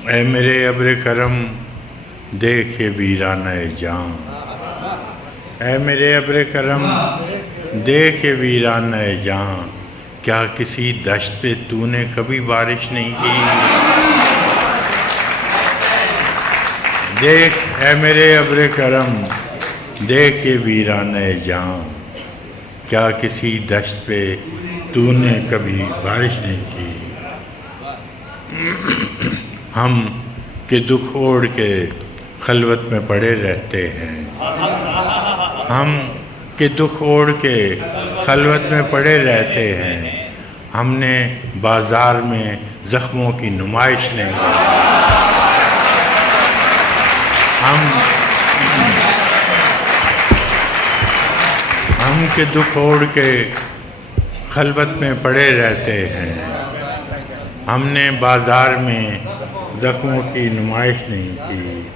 ऐ मेरे अब्र करम देख ये वीराना जान, ऐ मेरे अब्र करम देख ये वीराना जान, क्या किसी दश्त पे तूने कभी बारिश नहीं की। देख ऐ मेरे अब्र करम देख ये वीराना जान, क्या किसी दश्त पे तूने कभी बारिश नहीं की। हम के दुख ओढ़ के खलवत में पड़े रहते हैं, हम के दुख ओढ़ के खलवत में पड़े रहते हैं, हमने बाज़ार में ज़ख्मों की नुमाइश नहीं की। हम के दुख ओढ़ के खलवत में पड़े रहते हैं, हमने बाज़ार में ज़ख्मों की नुमाइश नहीं की।